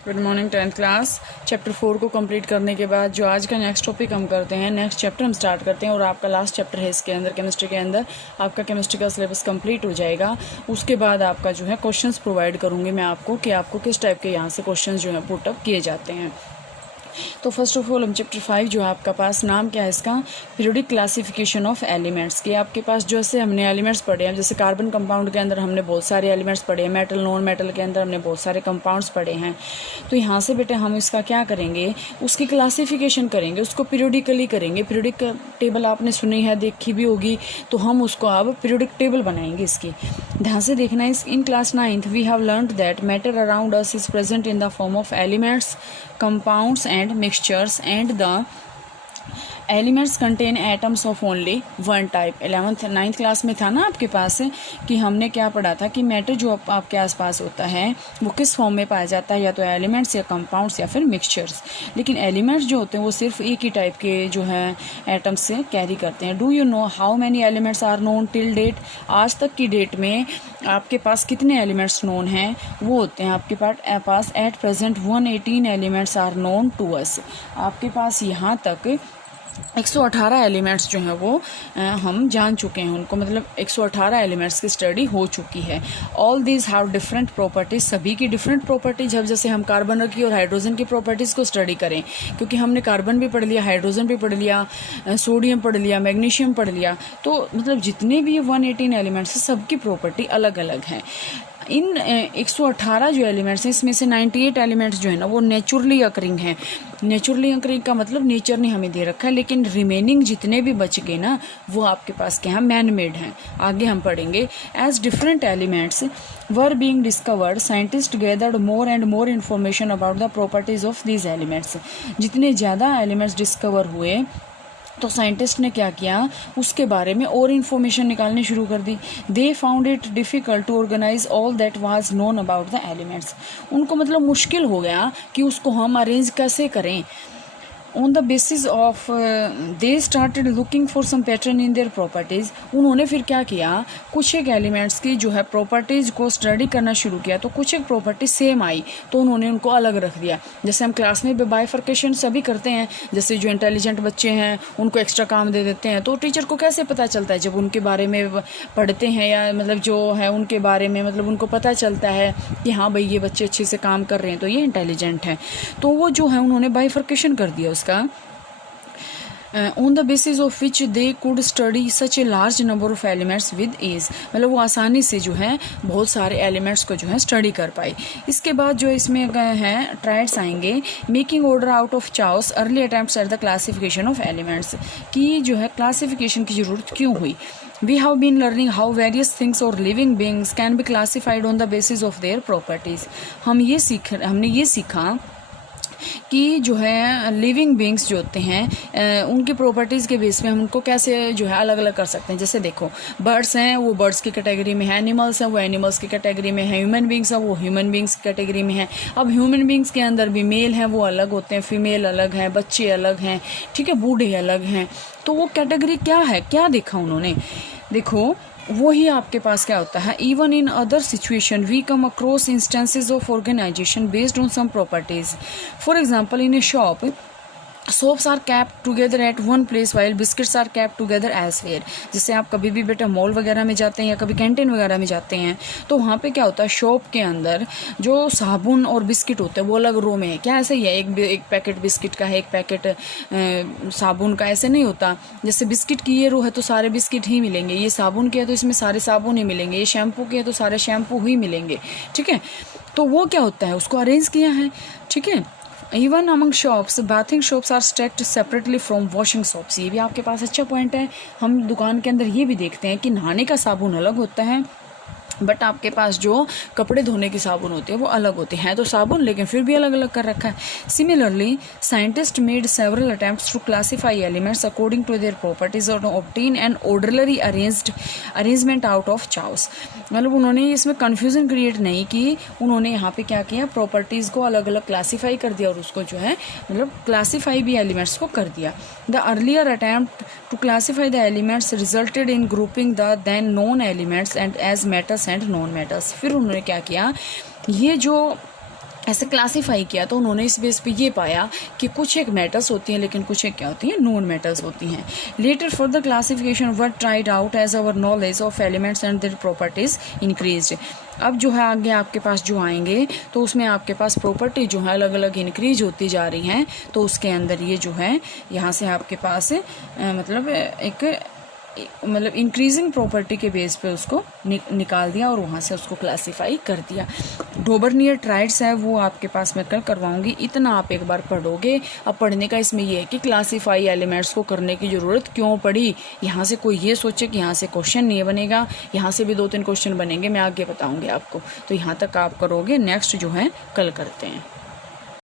Good morning 10th class. Chapter 4 को complete करने के बाद जो आज का नेक्स्ट टॉपिक हम करते हैं, नेक्स्ट चैप्टर हम स्टार्ट करते हैं और आपका लास्ट चैप्टर है इसके अंदर, केमिस्ट्री के अंदर आपका केमिस्ट्री का सिलेबस कंप्लीट हो जाएगा। उसके बाद आपका जो है क्वेश्चंस प्रोवाइड करूँगी मैं आपको कि आपको किस टाइप के यहाँ से क्वेश्चंस जो है पुटअप किए जाते हैं। तो फर्स्ट ऑफ ऑल हम चैप्टर 5 जो है आपका पास, नाम क्या है इसका, पीरियोडिक क्लासिफिकेशन ऑफ एलिमेंट्स के। आपके पास जैसे हमने एलिमेंट्स पढ़े हैं, जैसे कार्बन कंपाउंड के अंदर हमने बहुत सारे एलिमेंट्स पढ़े हैं, मेटल नॉन मेटल के अंदर हमने बहुत सारे कंपाउंड्स पढ़े हैं। तो यहाँ से बेटे हम इसका क्या करेंगे, उसकी क्लासिफिकेशन करेंगे, उसको पीरियोडिकली करेंगे। पीरियोडिक टेबल आपने सुनी है, देखी भी होगी, तो हम उसको अब पीरियोडिक टेबल बनाएंगे इसकी। ध्यान से देखना है। In class 9th we have learned that matter around us is present in the form of elements, compounds and mixtures, and the elements contain atoms of only one type. 11th 9th class में था ना आपके पास कि हमने क्या पढ़ा था कि मैटर जो आपके आसपास होता है वो किस फॉर्म में पाया जाता है, या तो एलिमेंट्स या कंपाउंड्स या फिर मिक्सचर्स। लेकिन एलिमेंट्स जो होते हैं वो सिर्फ एक ही टाइप के जो है एटम्स से कैरी करते हैं। Do you know how many elements are known till date? आज तक की डेट में आपके पास कितने एलिमेंट्स नोन हैं? वो होते हैं आपके पास at present 118 elements are known to us. आपके पास यहाँ तक 118 एलिमेंट्स जो हैं वो हम जान चुके हैं उनको, मतलब 118 एलिमेंट्स की स्टडी हो चुकी है। All these have different properties, सभी की डिफरेंट प्रॉपर्टीज। अब जैसे हम कार्बन की और हाइड्रोजन की प्रॉपर्टीज़ को स्टडी करें, क्योंकि हमने कार्बन भी पढ़ लिया, हाइड्रोजन भी पढ़ लिया, सोडियम पढ़ लिया, मैग्नीशियम पढ़ लिया, तो मतलब जितने भी 118 एलिमेंट्स हैं सबकी प्रॉपर्टी अलग अलग है। इन 118 जो एलिमेंट्स हैं इसमें से 98 एलिमेंट्स जो है ना वो नेचुरली अकरिंग हैं। नेचुरली अकरिंग का मतलब नेचर ने हमें दे रखा है, लेकिन रिमेनिंग जितने भी बच गए ना वो आपके पास क्या है, मैन मेड हैं। आगे हम पढ़ेंगे। As different elements were being discovered, scientist gathered more and more information about the properties of these elements. जितने ज़्यादा एलिमेंट्स डिस्कवर हुए तो साइंटिस्ट ने क्या किया, उसके बारे में और इन्फॉर्मेशन निकालनी शुरू कर दी। They found it difficult to organise all that was known about the elements. उनको मतलब मुश्किल हो गया कि उसको हम अरेंज कैसे करें। On the basis of they started looking for some pattern in their properties. उन्होंने फिर क्या किया, कुछ एक एलिमेंट्स की जो है प्रॉपर्टीज़ को स्टडी करना शुरू किया, तो कुछ एक प्रॉपर्टी सेम आई तो उन्होंने उनको अलग रख दिया। जैसे हम क्लास में बाइफर्केशन सभी करते हैं, जैसे जो इंटेलिजेंट बच्चे हैं उनको एक्स्ट्रा काम दे देते हैं, तो टीचर को कैसे पता चलता है, जब उनके बारे में पढ़ते हैं या मतलब जो है उनके बारे में मतलब उनको पता चलता है कि हाँ भाई ये बच्चे अच्छे से काम कर रहे हैं तो ये इंटेलिजेंट है, तो वो जो है उन्होंने बाइफर्केशन कर दिया उसका। On the basis of which they could study such a large number of elements with ease. मतलब वो आसानी से जो है बहुत सारे एलिमेंट्स को जो है स्टडी कर पाई। इसके बाद जो इसमें हैं ट्रायड्स आएंगे। Making order out of chaos, early attempts at the classification of elements, की जो है क्लासिफिकेशन की ज़रूरत क्यों हुई। We have been learning how various things or living beings can be classified on the basis of their properties। हमने ये सीखा कि जो है लिविंग बींग्स जो होते हैं उनकी प्रॉपर्टीज़ के बेस पे हम उनको कैसे जो है अलग अलग कर सकते हैं। जैसे देखो, बर्ड्स हैं वो बर्ड्स की कैटेगरी में है, एनिमल्स हैं वो एनिमल्स की कैटेगरी में है, ह्यूमन बींग्स हैं वो ह्यूमन बींग्स की कैटेगरी में है। अब ह्यूमन बींग्स के अंदर भी मेल हैं वो अलग होते हैं, फीमेल अलग हैं, बच्चे अलग हैं, ठीक है, बूढ़े अलग हैं। तो वो कैटेगरी क्या है, क्या देखा उन्होंने, देखो वही आपके पास क्या होता है। Even in other situation we come across instances of organisation based on some properties. For example in a shop soaps are kept together at one place while biscuits are kept together elsewhere. जैसे आप कभी भी बेटा mall वगैरह में जाते हैं या कभी कैंटीन वगैरह में जाते हैं तो वहाँ पे क्या होता है, शॉप के अंदर जो साबुन और बिस्किट होते हैं वो अलग रो में है। क्या ऐसे ही है, एक पैकेट बिस्किट का है, एक पैकेट साबुन का, ऐसे नहीं होता। जैसे बिस्किट की ये रो है तो सारे बिस्किट ही मिलेंगे, ये साबुन की है तो इसमें सारे साबुन ही मिलेंगे, ये शैम्पू की है तो सारे शैम्पू ही मिलेंगे, ठीक है। तो वो क्या होता है, उसको अरेंज किया है, ठीक है। Even among shops bathing shops are stacked separately from washing shops. ये भी आपके पास अच्छा पॉइंट है। हम दुकान के अंदर ये भी देखते हैं कि नहाने का साबुन अलग होता है, बट आपके पास जो कपड़े धोने की साबुन होती है वो अलग होती हैं, तो साबुन लेकिन फिर भी अलग अलग कर रखा है। Similarly scientist made several attempts to classify elements according to their properties और obtain an orderly arrangement out of chaos. मतलब उन्होंने इसमें कन्फ्यूजन क्रिएट नहीं की, उन्होंने यहाँ पे क्या किया, प्रॉपर्टीज़ को अलग अलग क्लासीफाई कर दिया और उसको जो है मतलब क्लासीफाई भी एलिमेंट्स को कर दिया। The earlier attempt to classify the elements resulted in grouping the then known elements and as metals and non metals. फिर उन्होंने क्या किया, ये जो ऐसे क्लासीफाई किया, तो उन्होंने इस बेस पे ये पाया कि कुछ एक मेटल्स होती हैं लेकिन कुछ एक क्या होती हैं, नॉन मेटल्स होती हैं। Later further classification were tried out as our knowledge of elements and their properties increased. अब जो है आगे आपके पास जो आएंगे तो उसमें आपके पास प्रॉपर्टी जो है अलग अलग इंक्रीज होती जा रही हैं, तो उसके अंदर ये जो है यहाँ से आपके पास मतलब इंक्रीजिंग प्रॉपर्टी के बेस पे उसको निकाल दिया और वहाँ से उसको क्लासीफाई कर दिया। डोबरनियर ट्राइड्स है वो आपके पास मैं कल करवाऊंगी, इतना आप एक बार पढ़ोगे। अब पढ़ने का इसमें ये है कि क्लासीफाई एलिमेंट्स को करने की ज़रूरत क्यों पड़ी। यहाँ से कोई ये सोचे कि यहाँ से क्वेश्चन नहीं बनेगा, यहाँ से भी 2-3 क्वेश्चन बनेंगे, मैं आगे बताऊँगी आपको। तो यहाँ तक आप करोगे, नेक्स्ट जो है कल करते हैं।